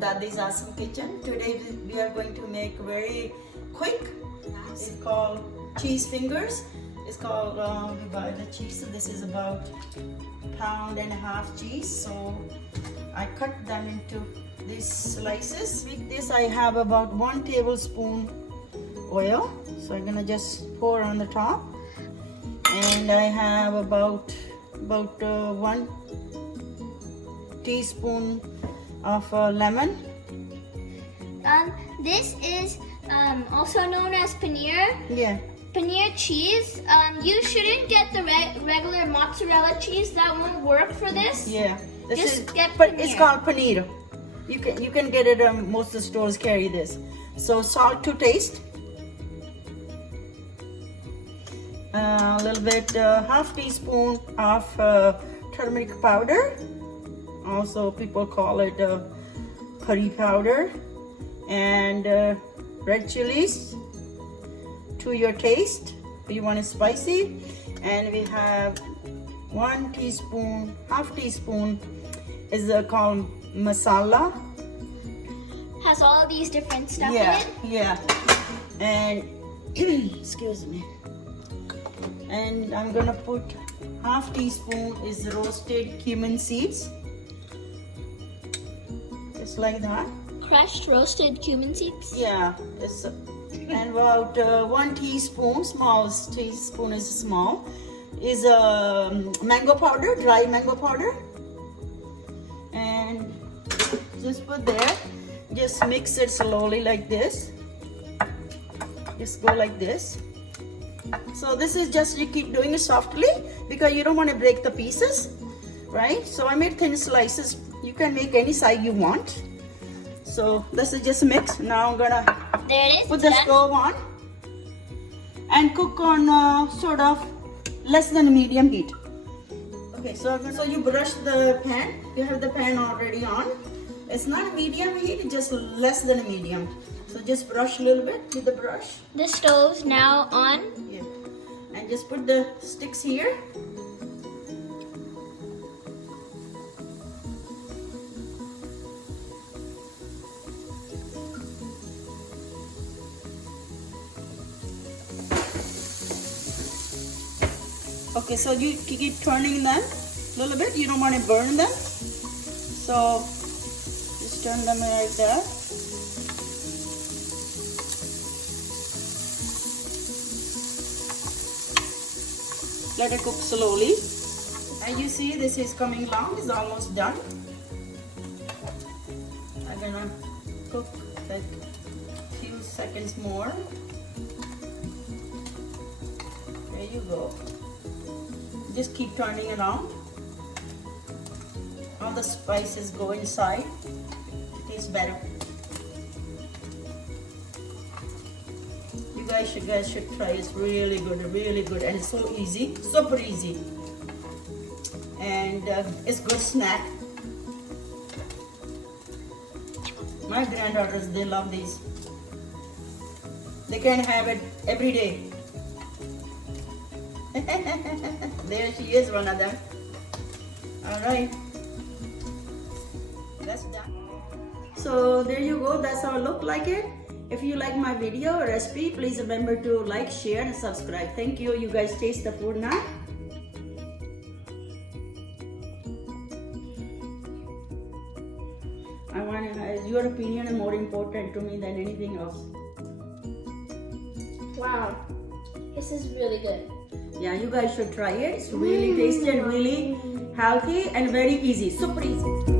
Dadi's awesome kitchen. Today we are going to make very quick. It's called cheese fingers. It's called we buy the cheese. So this is about 1.5 pounds cheese. So I cut them into these slices. With this I have about 1 tablespoon oil. So I'm gonna just pour on the top, and I have about 1 teaspoon of lemon. This is also known as paneer. Yeah. Paneer cheese. You shouldn't get the regular mozzarella cheese. That won't work for this. Yeah. Just get but paneer. it's called paneer. You can get it. Most of the stores carry this. So salt to taste. A little bit, half teaspoon of turmeric powder. Also, people call it curry powder, and red chilies to your taste. You want it spicy, and we have 1 teaspoon, half teaspoon is called masala. Has all these different stuff in Yeah, it. yeah, and excuse me. And I'm gonna put half teaspoon is roasted cumin seeds, just like that. Crushed roasted cumin seeds. Yeah, it's and about 1 teaspoon, small teaspoon is small, is mango powder, dry mango powder, and just put there. Just mix it slowly like this. Just go like this. So this is just, you keep doing it softly because you don't want to break the pieces, right? So I made thin slices. You can make any size you want. So this is just mix. Now I'm gonna There it is. put the stove on and cook on sort of less than medium heat. Okay, so you brush the pan. You have the pan already on. It's not medium heat, just less than a medium. So just brush a little bit with the brush. The stove's now on. Yeah. And just put the sticks here. Okay, so you keep turning them a little bit. You don't want to burn them. So just turn them like that. Let it cook slowly. As you see, this is coming along. It's almost done. I'm gonna cook like few seconds more. There you go. Just keep turning around. All the spices go inside. It tastes better. You guys should try. It's really good, and it's so easy, super easy, and it's good snack. My granddaughters, they love these. They can have it every day. There she is, one of them. All right, that's done. So there you go. That's how it look like it. If you like my video or recipe, please remember to like, share, and subscribe. Thank you. You guys taste the food now. I want your opinion is more important to me than anything else. Wow. This is really good. Yeah, you guys should try it. It's really tasty and really healthy and very easy. Super easy.